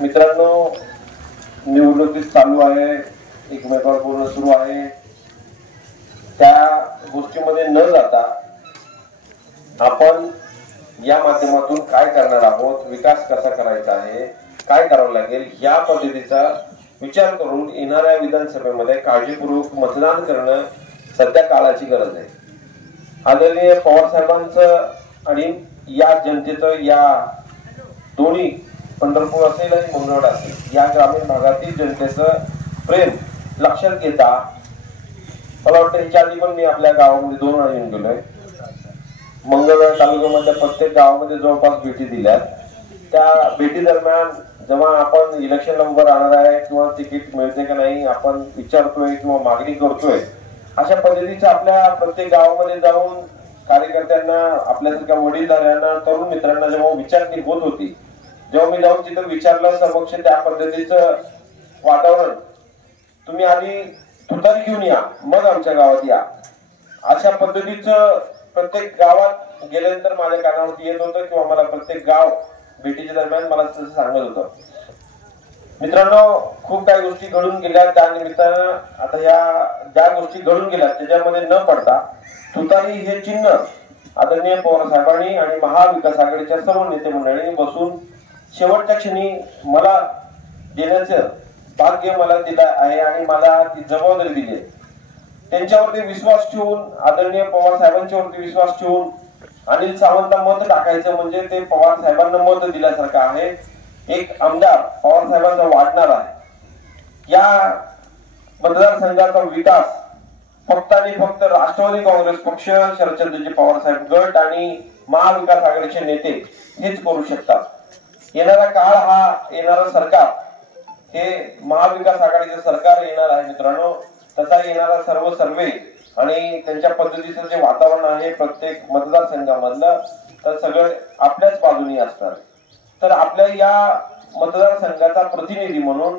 मित्रांनो, निवडणुकीत चालू आहे, एकमेकावर बोलणं सुरू आहे, त्या गोष्टीमध्ये न जाता आपण या माध्यमातून काय करणार आहोत, विकास कसा करायचा आहे, काय करावं लागेल, या पद्धतीचा विचार करून येणाऱ्या विधानसभेमध्ये काळजीपूर्वक मतदान करणं सध्या काळाची गरज आहे। आदरणीय पवार साहेबांचं आणि या जनतेचं, या दोन्ही पंढरपूर असेल आणि मंगळवेढा असेल या ग्रामीण भागातील जनतेचं प्रेम लक्षात घेता मला वाटतं ह्याच्या आधी पण मी आपल्या गावामध्ये 2 वेळा येऊन गेलोय। मंगळवेढा तालुक्यामधल्या प्रत्येक गावामध्ये जवळपास भेटी दिल्यात। त्या भेटी दरम्यान जेव्हा आपण इलेक्शनला उभं राहणार आहे किंवा तिकीट मिळते का नाही आपण विचारतोय किंवा मागणी करतोय, अशा पद्धतीच्या आपल्या प्रत्येक गावामध्ये जाऊन कार्यकर्त्यांना, आपल्यासारख्या वडीलधाऱ्यांना, तरुण मित्रांना जेव्हा विचारणी होत होती, जेव्हा मी जाऊन तिथं विचारलं समक्ष त्या पद्धतीचं वातावरण, तुम्ही आधी तुतारी घेऊन या मग आमच्या गावात या, अशा पद्धतीचं प्रत्येक गावात गेल्यानंतर माझ्या कानावरती येत होतं किंवा मला प्रत्येक गाव भेटीच्या दरम्यान मला तसं सांगत होतं। मित्रांनो, खूप काही गोष्टी घडून गेल्या, त्या निमित्तानं आता या ज्या गोष्टी घडून गेल्या त्याच्यामध्ये न पडता तुतारी हे चिन्ह आदरणीय पवार साहेबांनी आणि महाविकास आघाडीच्या सर्व नेते मंडळींनी बसून शेवटच्या क्षणी मला देण्याचं भाग्य मला दिलं आहे आणि मला ती जबाबदारी दिली आहे। त्यांच्यावरती विश्वास ठेवून, आदरणीय पवार साहेबांच्यावरती विश्वास ठेवून अनिल सावंतला मत टाकायचं म्हणजे ते पवार साहेबांना मत दिल्यासारखं आहे। एक आमदार पवार साहेबांचा वाढणार आहे। या मतदारसंघाचा विकास फक्त आणि फक्त राष्ट्रवादी काँग्रेस पक्ष, शरदचंद्रजी पवार साहेब गट आणि महाविकास आघाडीचे नेते हेच करू शकतात। येणारा काळ हा, येणारं सरकार हे महाविकास आघाडीचं सरकार येणार आहे मित्रांनो। तसा येणारा सर्व सर्वे आणि त्यांच्या पद्धतीचं जे वातावरण आहे प्रत्येक मतदारसंघामधलं, तर सगळं आपल्याच बाजूनी असणार। तर आपल्या या मतदारसंघाचा प्रतिनिधी म्हणून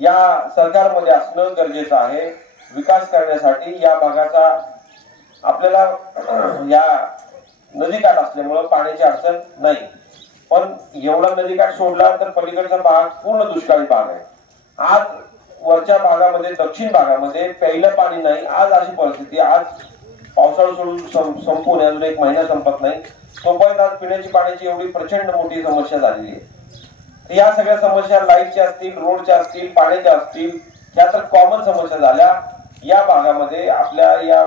या सरकारमध्ये असणं गरजेचं आहे। विकास करण्यासाठी या भागाचा आपल्याला या नदीकाठ असल्यामुळं पाण्याची अडचण नाही, पण एवढा नदीकाठ सोडला तर पलीकडचा भाग पूर्ण दुष्काळी भाग आहे। आज वरच्या भागामध्ये, दक्षिण भागामध्ये प्यायला पाणी नाही। आज अशी परिस्थिती, आज पावसाळा सोडून संपून अजून 1 महिना संपत नाही तोपर्यंत आज पिण्याची पाण्याची एवढी प्रचंड मोठी समस्या झालेली आहे। या सगळ्या समस्या लाईटच्या असतील, रोडच्या असतील, पाण्याच्या असतील, ह्या तर कॉमन समस्या झाल्या। या भागामध्ये आपल्या या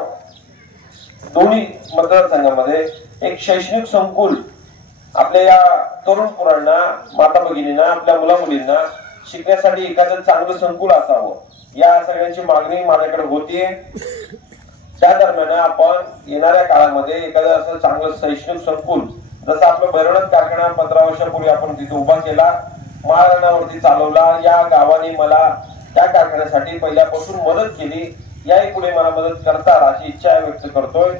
दोन्ही मतदारसंघामध्ये एक शैक्षणिक संकुल आपल्या या तरुण पोरांना, माता भगिनींना, आपल्या मुला मुलींना शिकण्यासाठी एखादं चांगलं संकुल असावं, या सगळ्यांची मागणी माझ्याकडे होतीये। त्या दरम्यान आपण येणाऱ्या काळामध्ये एखादं असं चांगलं शैक्षणिक संकुल, जसं आपलं भैरवनाथ कारखाना 15 वर्षापूर्वी आपण तिथे उभा केला, महाराणावरती चालवला, या गावाने मला त्या कारखान्यासाठी पहिल्यापासून मदत केली, याही पुढे मला मदत करतात अशी इच्छा व्यक्त करतोय।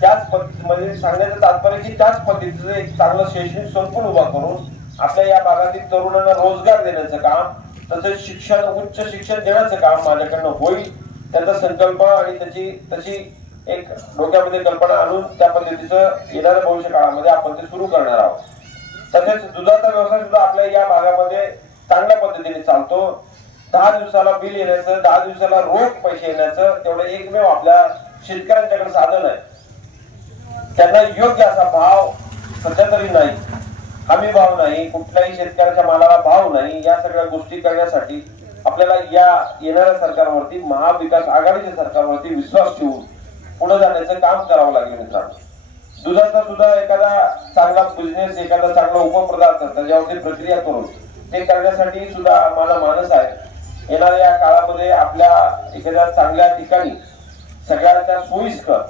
त्याच पद्धतीमध्ये सांगण्याचं तात्पर्य की त्याच पद्धतीचं एक चांगलं शैक्षणिक संकुल उभा करून आपल्या या भागातील तरुणांना रोजगार देण्याचं काम, तसेच शिक्षण, उच्च शिक्षण देण्याचं काम माझ्याकडनं होईल। त्याचा संकल्प आणि तशी एक डोक्यामध्ये कल्पना आणून त्या पद्धतीचं येणाऱ्या भविष्य काळामध्ये आपण ते सुरू करणार आहोत। तसेच दुधाचा व्यवसाय सुद्धा आपल्या या भागामध्ये चांगल्या पद्धतीने चालतो। 10 दिवसाला बिल येण्याचं, 10 दिवसाला रोख पैसे येण्याचं तेवढं एकमेव आपल्या शेतकऱ्यांच्याकडे साधन आहे। त्यांना योग्य असा भाव सध्या तरी नाही, हमी भाव नाही, कुठल्याही शेतकऱ्याच्या मालाला भाव नाही। या सगळ्या गोष्टी करण्यासाठी आपल्याला या येणाऱ्या सरकारवरती, महाविकास आघाडीच्या सरकारवरती विश्वास ठेवून पुढे जाण्याचं काम करावं लागेल मित्रांनो। दुधाचा सुद्धा एखादा चांगला बिझनेस, एखादा चांगला उपपदार्थ त्याच्यावरती प्रक्रिया करून ते करण्यासाठी सुद्धा मला मानस आहे। येणाऱ्या या काळामध्ये आपल्या एखाद्या चांगल्या ठिकाणी सगळ्यांच्या सोयीस्कर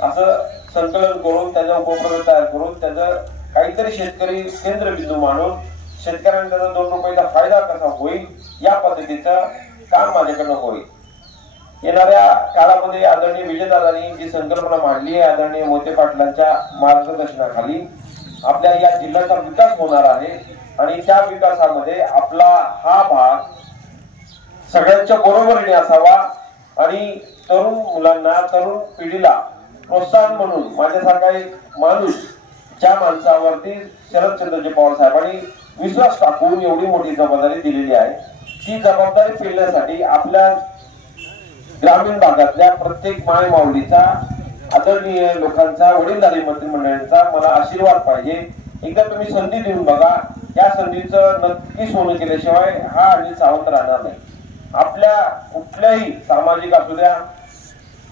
असं संकलन करून, त्याचा उपपदार्थ तयार करून, त्याचं काहीतरी शेतकरी केंद्रबिंदू मानून शेतकऱ्यांना त्याचा 2 रुपयाचा फायदा कसा होईल या पद्धतीचं काम माझ्याकडनं होईल। येणाऱ्या काळामध्ये आदरणीय विजयदादांनी जी संकल्पना मांडली आहे, आदरणीय मोहिते पाटलांच्या मार्गदर्शनाखाली आपल्या या जिल्ह्याचा विकास होणार आहे आणि त्या विकासामध्ये आपला हा भाग सगळ्यांच्या बरोबरीने असावा आणि तरुण मुलांना, तरुण पिढीला प्रोत्साहन म्हणून माझ्यासारखा एक माणूस, ज्या माणसावरती शरदचंद्रजी पवार साहेबांनी विश्वास टाकून एवढी मोठी जबाबदारी दिलेली आहे। ती जबाबदारी पेलण्यासाठी आपल्या ग्रामीण भागातल्या प्रत्येक माय माऊलीचा, आदरणीय लोकांचा, वडीलधारी मंत्रिमंडळाचा मला आशीर्वाद पाहिजे। एकदा तुम्ही संधी देऊन बघा, या संधीचं नक्की सोनं केल्याशिवाय हा अनिल सावंत राहणार नाही। आपल्या कुठल्याही सामाजिक असू द्या,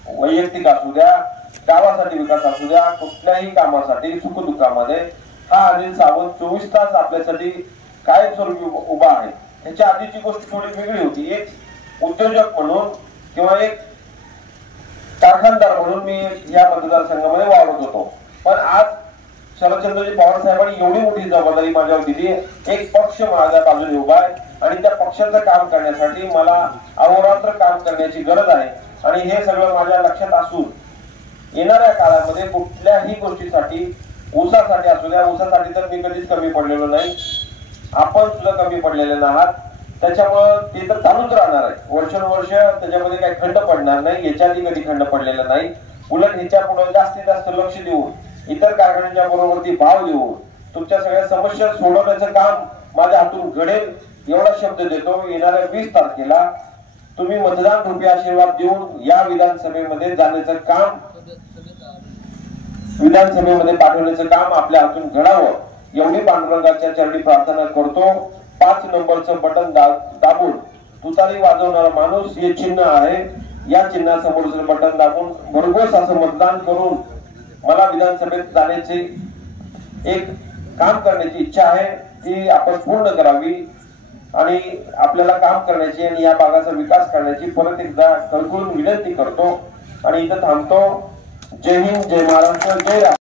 वैयक्तिक असू द्या, गावासाठी विकास असू द्या, कुठल्याही कामासाठी सुखदुःखामध्ये हा अनिल सावंत 24 तास आपल्यासाठी कायमस्वरूपी उभा आहे। त्याच्या आधीची गोष्ट थोडी वेगळी होती। एक उद्योजक म्हणून किंवा एक कारखानदार म्हणून मी या मतदारसंघामध्ये वावरत होतो, पण आज शरदचंद्रजी पवार साहेबांनी एवढी मोठी जबाबदारी माझ्यावर दिली। एक पक्ष माझ्या बाजूने उभा आहे आणि त्या पक्षाचं काम करण्यासाठी मला अहोरात्र काम करण्याची गरज आहे। आणि हे सगळं माझ्या लक्षात असून येणाऱ्या काळामध्ये कुठल्याही गोष्टीसाठी, ऊसासाठी असू द्या, ऊसासाठी तर मी कधीच कमी पडलेलो नाही, आपण सुद्धा कमी पडलेले नाहीत, त्याच्यामुळं ते तर चालूच राहणार आहे वर्षानुवर्ष, त्याच्यामध्ये काही खंड पडणार नाही, याच्या आधी कधी खंड पडलेला नाही। उलट ह्याच्या पुढे जास्तीत जास्त लक्ष देऊन, इतर कारखान्यांच्या बरोबरती भाव देऊन तुमच्या सगळ्या समस्या सोडवण्याचं काम माझ्या हातून घडेल एवढा शब्द देतो। येणाऱ्या 20 तारखेला तुम्ही मतदान रूपी आशीर्वाद देऊन या विधानसभेमध्ये जाण्याचं काम, विधानसभेमध्ये पाठवण्याचं काम आपल्या हातून घडावं एवढी पांडुरंगाच्या चरणी प्रार्थना करतो। 5 नंबरचं बटन दाबून तुतारी वाजवणारा माणूस हे चिन्ह आहे, या चिन्हासमोरचं बटन दाबून भरघोस असं मतदान करून मला विधानसभेत जाण्याचे एक काम करण्याची इच्छा आहे, ती आपण पूर्ण करावी आणि आपल्याला काम करण्याची आणि या भागाचा विकास करण्याची परत एकदा कळकळून विनंती करतो आणि इथं थांबतो। जय हिंद, जय महाराष्ट्र, जय